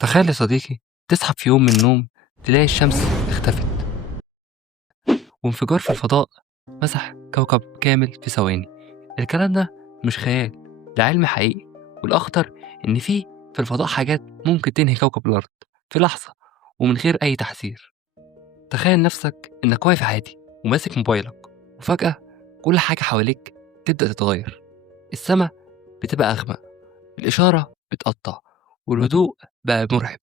تخيل يا صديقي تصحى في يوم من النوم تلاقي الشمس اختفت وانفجار في الفضاء مسح كوكب كامل في ثواني. الكلام ده مش خيال، ده علم حقيقي. والأخطر إن في الفضاء حاجات ممكن تنهي كوكب الأرض في لحظة ومن غير أي تحذير. تخيل نفسك إنك واقف عادي وماسك موبايلك، وفجأة كل حاجة حواليك تبدأ تتغير. السما بتبقى أغمق، الإشارة بتقطع، والهدوء بقى مرعب،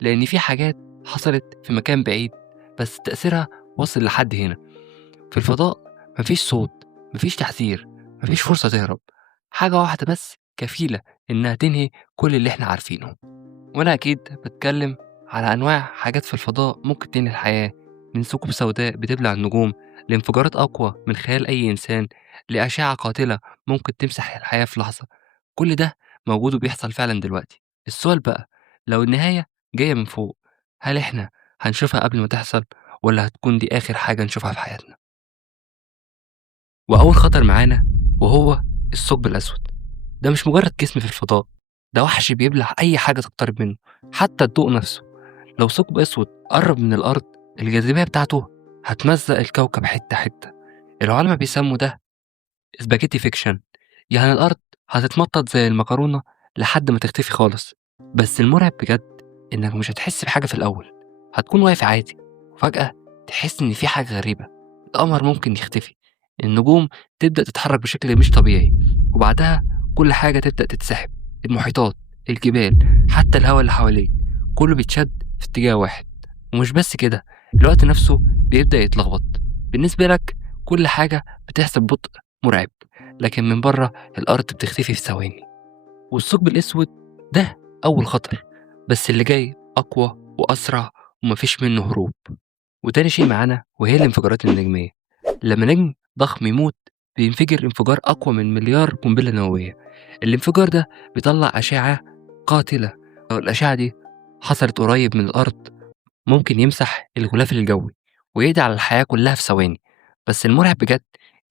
لأن في حاجات حصلت في مكان بعيد بس تأثيرها وصل لحد هنا. في الفضاء مفيش صوت، مفيش تحذير، مفيش فرصة تهرب. حاجة واحدة بس كفيلة إنها تنهي كل اللي إحنا عارفينه. وأنا أكيد بتكلم على أنواع حاجات في الفضاء ممكن تنهي الحياة، من ثقوب سوداء بتبلع النجوم، لانفجارات أقوى من خيال أي إنسان، لأشعة قاتلة ممكن تمسح الحياة في لحظة. كل ده موجود وبيحصل فعلا دلوقتي. السؤال بقى، لو النهاية جاية من فوق، هل إحنا هنشوفها قبل ما تحصل، ولا هتكون دي آخر حاجة نشوفها في حياتنا؟ وأول خطر معانا وهو الثقب الأسود. ده مش مجرد جسم في الفضاء، ده وحش بيبلع أي حاجة تقترب منه، حتى الضوء نفسه. لو ثقب أسود قرب من الأرض، الجاذبية بتاعته هتمزق الكوكب حتة حتة. العلماء بيسموا ده سباجيتي فيكشن، يعني الأرض هتتمطط زي المكرونة لحد ما تختفي خالص. بس المرعب بجد إنك مش هتحس بحاجة في الأول، هتكون واقف عادي وفجأة تحس إن في حاجة غريبة. القمر ممكن يختفي، النجوم تبدأ تتحرك بشكل مش طبيعي، وبعدها كل حاجة تبدأ تتسحب. المحيطات، الجبال، حتى الهواء اللي حواليك، كله بيتشد في اتجاه واحد. ومش بس كده، الوقت نفسه بيبدأ يتلخبط. بالنسبة لك كل حاجة بتحصل ببطء مرعب، لكن من بره الأرض بتختفي في ثواني. والثقب الأسود ده أول خطر، بس اللي جاي أقوى وأسرع ومفيش منه هروب. وتاني شيء معانا وهي الانفجارات النجمية. لما نجم ضخم يموت بينفجر انفجار أقوى من مليار قنبلة نووية. الانفجار ده بيطلع أشعة قاتلة. لو الأشعة دي حصلت قريب من الأرض ممكن يمسح الغلاف الجوي ويقضي على الحياة كلها في ثواني. بس المرعب بجد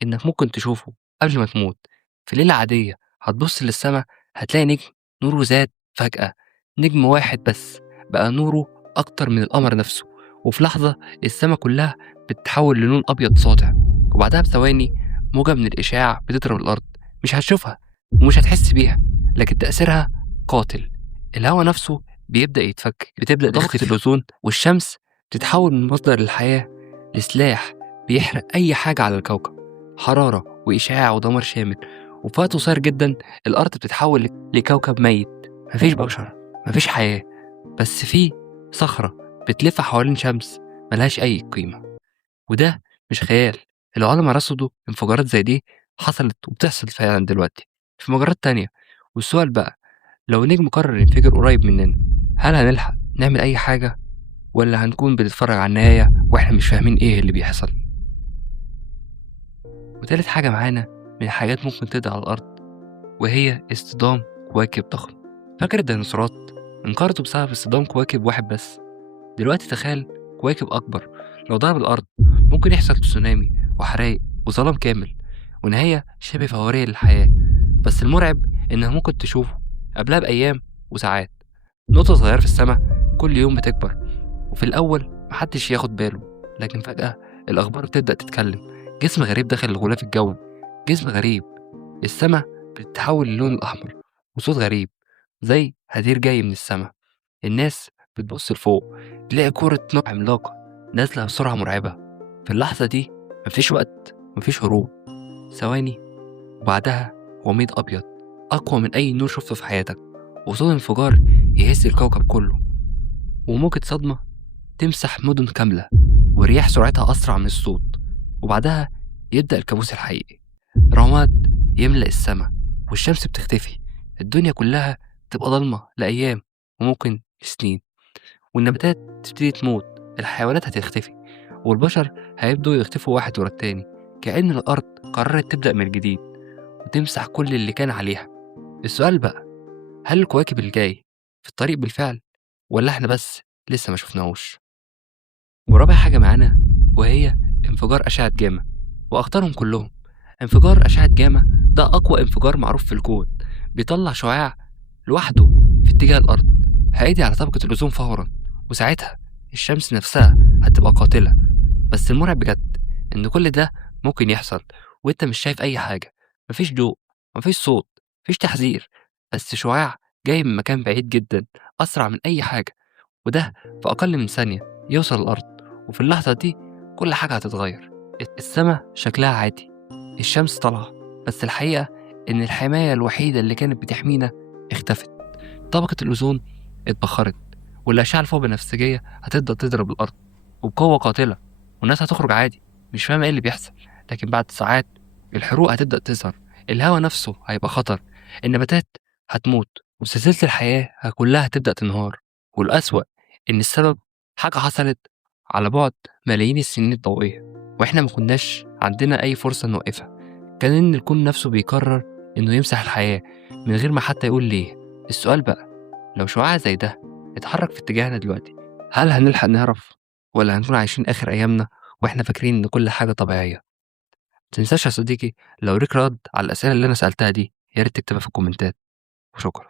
إنك ممكن تشوفه قبل ما تموت. في ليلة عادية هتبص للسما هتلاقي نجم نوره زاد فجأة. نجم واحد بس بقى نوره أكتر من القمر نفسه، وفي لحظة السما كلها بتتحول للون أبيض ساطع. وبعدها بثواني موجة من الإشعاع بتضرب الأرض. مش هتشوفها ومش هتحس بيها، لكن تأثيرها قاتل. الهواء نفسه بيبدأ يتفك، بتبدأ ضغط الأوزون والشمس تتحول من مصدر الحياة لسلاح بيحرق أي حاجة على الكوكب. حرارة وإشعاع ودمار شامل. وفي وقت قصير جدا الأرض بتتحول لكوكب ميت، مفيش بشر، مفيش حياة، بس في صخرة بتلف حوالين شمس ملهاش أي قيمة. وده مش خيال، العلماء رصدوا انفجارات زي دي حصلت وبتحصل فعلا دلوقتي في مجرات تانية. والسؤال بقى، لو نجم قرر ينفجر قريب مننا، هل هنلحق نعمل أي حاجة، ولا هنكون بنتفرج على النهاية وإحنا مش فاهمين إيه اللي بيحصل؟ وتالت حاجة معانا من الحاجات ممكن تقضي على الأرض وهي اصطدام كواكب ضخم. فاكر الديناصورات انقرضوا بسبب اصطدام كواكب واحد بس؟ دلوقتي تخيل كواكب أكبر لو ضرب الأرض، ممكن يحصل تسونامي وحرايق وظلام كامل ونهاية شبه فورية للحياة. بس المرعب إنها ممكن تشوفه قبلها بأيام وساعات. نقطة صغيرة في السماء كل يوم بتكبر، وفي الأول محدش ياخد باله، لكن فجأة الأخبار بتبدأ تتكلم. جسم غريب داخل الغلاف الجوي، جسم غريب، السماء بتتحول للون الأحمر، وصوت غريب زي هدير جاي من السماء. الناس بتبص لفوق تلاقي كرة نار عملاقة نازلة بسرعة مرعبة. في اللحظة دي مفيش وقت، مفيش هروب، ثواني وبعدها غميض أبيض أقوى من أي نور شفته في حياتك، وصوت انفجار يهز الكوكب كله، وموجة صدمة تمسح مدن كاملة، والرياح سرعتها أسرع من الصوت. وبعدها يبدأ الكابوس الحقيقي. رماد يملأ السماء والشمس بتختفي، الدنيا كلها تبقى ضلمة لأيام وممكن لسنين. والنباتات تبتدي تموت، الحيوانات هتختفي، والبشر هيبدوا يختفوا واحد ورا التاني، كأن الأرض قررت تبدأ من جديد وتمسح كل اللي كان عليها. السؤال بقى، هل الكواكب الجاي في الطريق بالفعل، ولا احنا بس لسه ما شفناهوش؟ ورابع حاجة معانا وهي انفجار أشعة جاما، وأخطرهم كلهم. انفجار أشعة جاما ده أقوى انفجار معروف في الكون، بيطلع شعاع لوحده في اتجاه الأرض. هيقضي على طبقة الأوزون فورا، وساعتها الشمس نفسها هتبقى قاتلة. بس المرعب بجد إن كل ده ممكن يحصل وإنت مش شايف أي حاجة. مفيش ضوء، مفيش صوت، مفيش تحذير، بس شعاع جاي من مكان بعيد جدا أسرع من أي حاجة، وده في أقل من ثانية يوصل الأرض. وفي اللحظة دي كل حاجة هتتغير. السما شكلها عادي، الشمس طالعة، بس الحقيقة إن الحماية الوحيدة اللي كانت بتحمينا اختفت. طبقة الأوزون اتبخرت، والأشعة الفوق بنفسجية هتبدأ تضرب الأرض وبقوة قاتلة، والناس هتخرج عادي مش فاهمة ايه اللي بيحصل. لكن بعد ساعات الحروق هتبدأ تظهر، الهواء نفسه هيبقى خطر، النباتات هتموت، وسلسلة الحياة كلها هتبدأ تنهار. والأسوأ إن السبب حاجة حصلت على بعد ملايين السنين الضوئية، وإحنا ما كناش عندنا أي فرصة نوقفها. كان إن الكون نفسه بيقرر إنه يمسح الحياة من غير ما حتى يقول ليه. السؤال بقى، لو شعاع زي ده اتحرك في اتجاهنا دلوقتي، هل هنلحق نعرف، ولا هنكون عايشين آخر أيامنا وإحنا فاكرين إن كل حاجة طبيعية؟ متنساش يا صديقي، لو ليك رد على الأسئلة اللي أنا سألتها دي يا ريت تكتبها في الكومنتات. وشكرا.